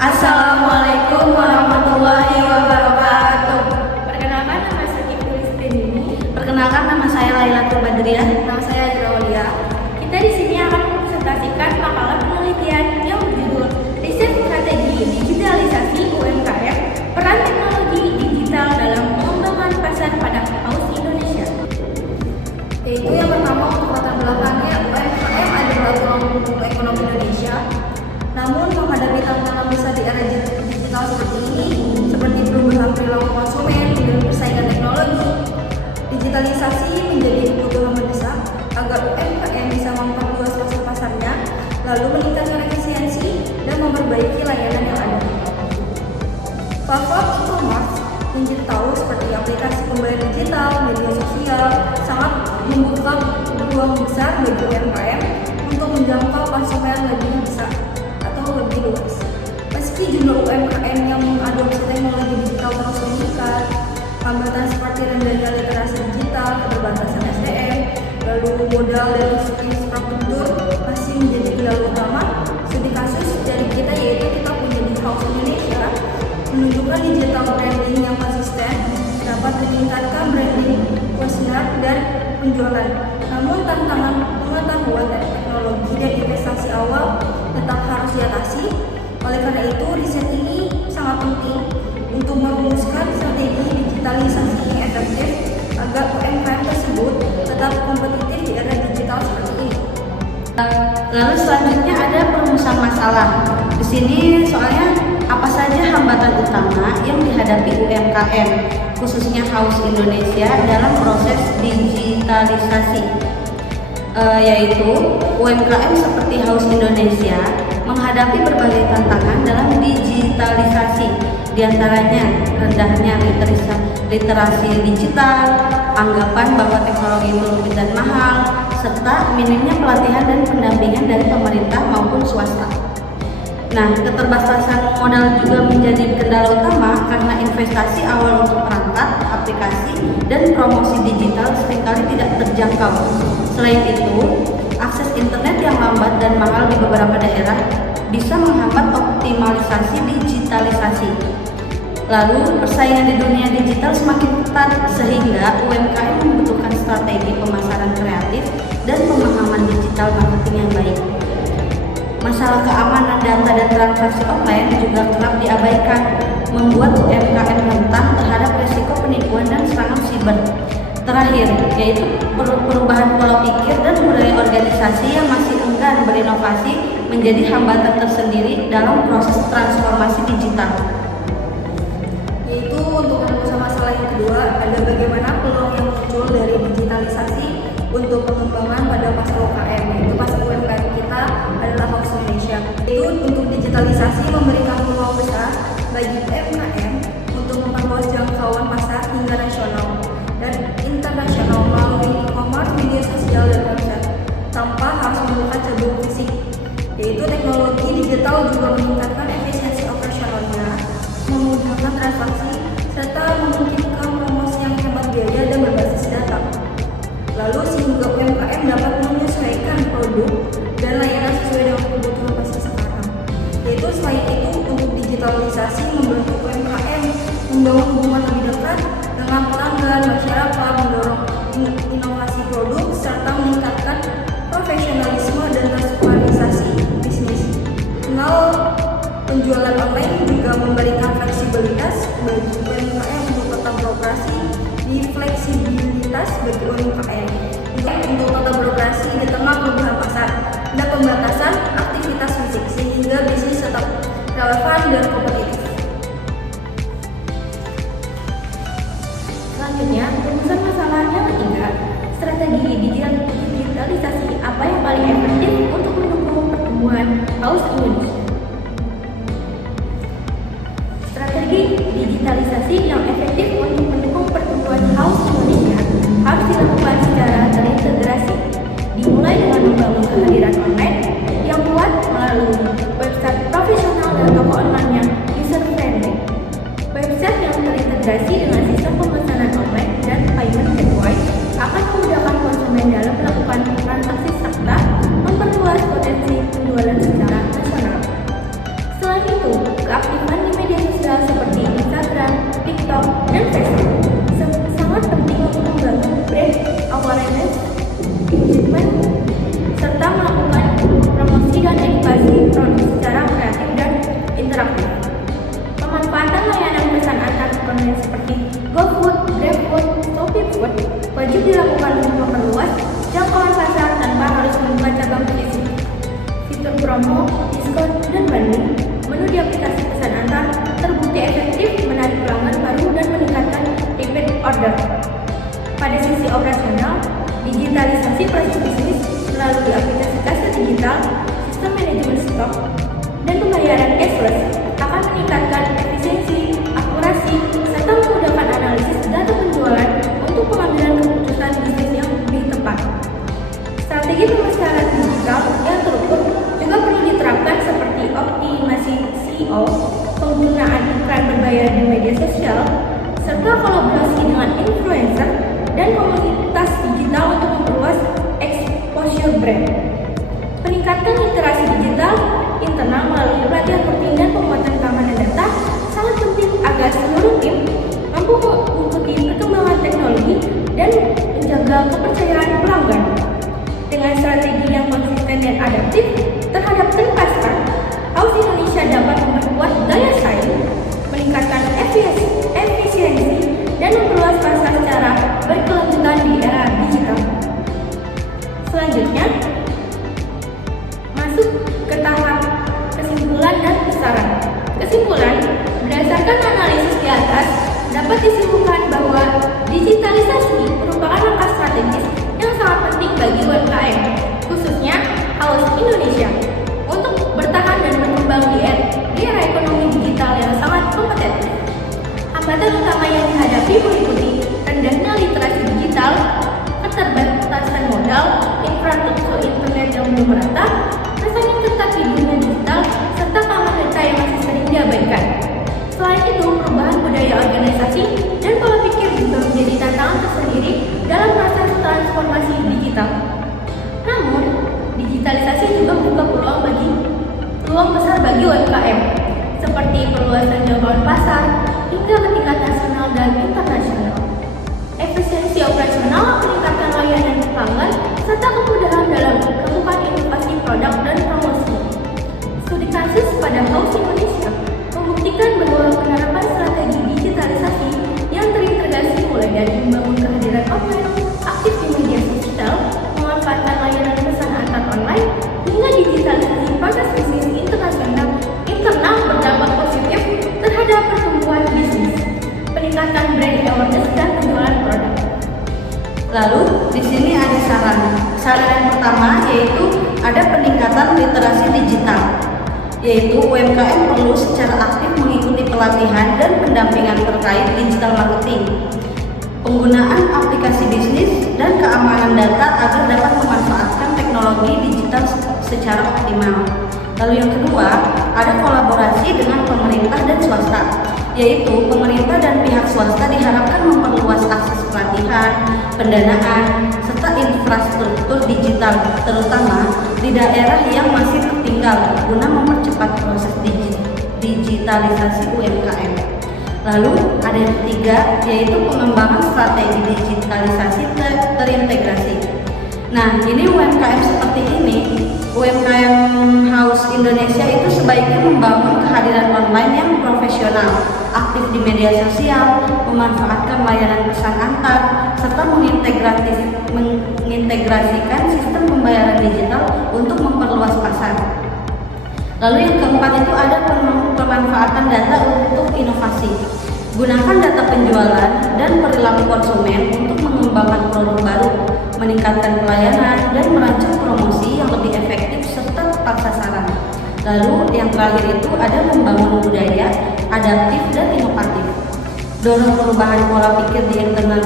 Assalamualaikum warahmatullahi wabarakatuh. Perkenalkan, nama saya Kifli ini. Perkenalkan, nama saya Lailatul Badriah. Nama saya Azra. Kita di sini akan mempresentasikan makalah penelitian yang berjudul Riset Strategi Digitalisasi UMKM, Peran Teknologi Digital dalam Pengembangan Pasar pada Paus Indonesia. Yaitu yang pertama, untuk latar belakangnya, UMKM adalah tulang punggung ekonomi Indonesia. Namun menghadapi tantangan besar di era digital seperti ini, seperti perubahan perilaku konsumen dan persaingan teknologi, digitalisasi menjadi kebutuhan mendesak agar UMKM bisa memperluas pasar-pasarnya, lalu meningkatkan efisiensi dan memperbaiki layanan yang ada. Platform e-commerce yang kita tahu seperti aplikasi pembayaran digital, media sosial, sangat membuka peluang besar bagi UMKM untuk menjangkau konsumen lebih besar atau lebih luas. Meski jumlah UMKM yang mengadopsi teknologi digital terus meningkat, hambatan seperti rendahnya literasi digital, keterbatasan SDM, lalu modal dan infrastruktur masih menjadi kendala utama. Studi kasus dari kita, yaitu kita punya di House Indonesia, menunjukkan digital branding yang konsisten dapat meningkatkan branding personal dan penjualan. Namun tantangan pengetahuan dan teknologi dan investasi awal tetap harus diatasi. Oleh karena itu, riset ini sangat penting untuk merumuskan strategi digitalisasi yang efektif agar UMKM tersebut tetap kompetitif di era digital seperti ini. Lalu selanjutnya ada perumusan masalah. Di sini soalnya apa saja hambatan utama yang dihadapi UMKM, khususnya House Indonesia dalam proses digitalisasi, yaitu UMKM seperti House Indonesia menghadapi berbagai tantangan dalam digitalisasi, diantaranya rendahnya literasi digital, anggapan bahwa teknologi itu rumit dan mahal, serta minimnya pelatihan dan pendampingan dari pemerintah maupun swasta. Nah, keterbatasan modal juga menjadi kendala utama karena investasi awal untuk perangkat, aplikasi, dan promosi digital seringkali tidak terjangkau. Selain itu, akses internet yang lambat dan mahal di beberapa daerah bisa menghambat optimalisasi digitalisasi. Lalu, persaingan di dunia digital semakin ketat sehingga UMKM membutuhkan strategi pemasaran kreatif dan pemahaman digital marketing yang baik. Masalah keamanan data dan transaksi online juga kerap diabaikan, membuat UMKM rentan terhadap risiko penipuan dan serangan siber. Terakhir, yaitu perubahan pola pikir dan budaya organisasi yang masih enggan berinovasi menjadi hambatan tersendiri dalam proses transformasi digital. Yaitu untuk merumuskan masalah yang kedua, ada bagaimana peluang yang muncul dari digitalisasi untuk pengembangan pada pasar UMKM, yaitu pasar UMKM kita adalah House Indonesia. Itu untuk digitalisasi memberikan peluang besar bagi UMKM untuk memperluas jangkauan pasar hingga nasional dan internasional melalui e-commerce, media sosial, dan website tanpa harus membuka cabang fisik. Yaitu teknologi digital juga meningkatkan efisiensi operasionalnya, memudahkan transaksi, serta memungkinkan promosi yang hemat biaya dan berbasis data. Lalu sehingga UMKM dapat menyesuaikan produk dan layanan sesuai dengan kebutuhan pasar sekarang. Yaitu selain itu, untuk digitalisasi membantu UMKM membangun hubungan lebih dekat dengan pelanggan, masyarakat, mendorong inovasi produk, serta meningkatkan profesionalisme dan transparansi bisnis. Penjualan online juga memberikan fleksibilitas bagi UMKM untuk tetap beroperasi di fleksibilitas bagi UMKM untuk tetap beroperasi di tengah perubahan pasar dan pembatasan aktivitas fisik sehingga bisnis tetap relevan dan kompetitif. Selanjutnya, rumusan masalah yang ketiga, strategi digitalisasi apa yang paling efektif untuk mendukung pertumbuhan Paus Indonesia. Strategi digitalisasi yang efektif untuk mendukung pertumbuhan Paus Indonesia harus dilakukan secara terintegrasi, dimulai dengan membangun kehadiran online yang kuat melalui website profesional dan toko online yang user-friendly, website yang terintegrasi dengan sistem pemesanan online dan payment gateway akan memudahkan konsumen dalam melakukan transaksi serta memperluas potensi penjualan secara nasional. melalui aplikasi kasa digital, sistem manajemen stok, dan pembayaran cashless akan meningkatkan efisiensi, akurasi, serta memudahkan analisis data penjualan untuk pengambilan keputusan bisnis yang lebih tepat. Strategi pemasaran digital yang terukur juga perlu diterapkan seperti optimasi SEO, penggunaan iklan berbayar di media sosial, serta kolaborasi dengan influencer dan komunitas digital untuk memperluas exposure brand. Peningkatan literasi digital internal melalui pelatihan rutin dan penguatan keamanan data sangat penting agar seluruh tim mampu mengikuti perkembangan teknologi dan menjaga kepercayaan pelanggan. Dengan strategi yang konsisten dan adaptif terhadap tren pasar, House Indonesia dapat memperkuat daya saing, meningkatkan efisiensi, dan memperluas pasar secara berkelanjutan di era digital. Selanjutnya, masuk ke tahap kesimpulan dan saran. Kesimpulan, berdasarkan analisis di atas, dapat disimpulkan bahwa digitalisasi merupakan langkah strategis yang sangat penting bagi UMKM, khususnya House Indonesia, untuk bertahan dan berkembang di era ekonomi digital yang sangat kompetitif. Hambatan utama yang dihadapi meliputi rendahnya literasi digital, keterbatasan modal, infrastruktur internet yang belum merata, persaingan ketat di dunia digital, serta keamanan data yang masih sering diabaikan. Selain itu, perubahan budaya organisasi dan pola pikir juga menjadi tantangan tersendiri dalam proses transformasi digital. Namun, digitalisasi juga membuka peluang besar bagi UMKM, seperti perluasan jangkauan pasar hingga ke tingkat nasional dan internasional. Efisiensi operasional, peningkatan layanan pelanggan, serta kemudahan dalam melakukan inovasi produk dan promosi. Studi kasus pada House Indonesia membuktikan bahwa penerapan strategi digitalisasi yang terintegrasi mulai dari membangun kehadiran online, aktif di media sosial, memanfaatkan layanan pesan antar online, hingga digitalisasi proses bisnis internal berdampak positif terhadap pertumbuhan bisnis, peningkatan brand awareness dan penjualan produk. Lalu di sini ada saran. Saran yang pertama yaitu ada peningkatan literasi digital, yaitu UMKM perlu secara aktif mengikuti pelatihan dan pendampingan terkait digital marketing, penggunaan aplikasi bisnis dan keamanan data agar dapat memanfaatkan teknologi digital secara optimal. Lalu yang kedua, ada kolaborasi dengan pemerintah dan swasta, yaitu pemerintah dan pihak swasta diharapkan memperluas akses pelatihan, pendanaan, serta infrastruktur digital, terutama di daerah yang masih tertinggal guna mempercepat proses digitalisasi UMKM. Lalu ada yang ketiga, yaitu pengembangan strategi digitalisasi terintegrasi. Nah, ini UMKM seperti ini, UMKM House Indonesia itu sebaiknya membangun kehadiran online yang profesional, aktif di media sosial, memanfaatkan layanan pesan antar, serta mengintegrasikan sistem pembayaran digital untuk memperluas pasar. Lalu yang keempat itu ada pemanfaatan data untuk inovasi. Gunakan data penjualan dan perilaku konsumen untuk mengembangkan produk baru, meningkatkan pelayanan, dan merancang promosi yang lebih efektif serta tepat sasaran. Lalu yang terakhir itu ada membangun budaya adaptif dan inovatif. Dorong perubahan pola pikir di internal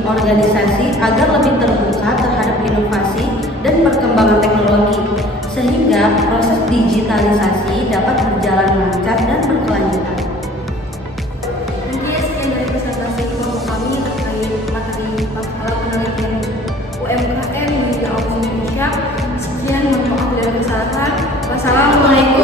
organisasi agar lebih terbuka terhadap inovasi dan perkembangan teknologi, sehingga proses digitalisasi dapat berjalan lancar dan berkelanjutan. Mungkin sekian dari presentasi kelompok kami terkait materi masalah penelitian UMKM di House Indonesia. Sekian, mohon maaf dari kesalahan. Wassalamualaikum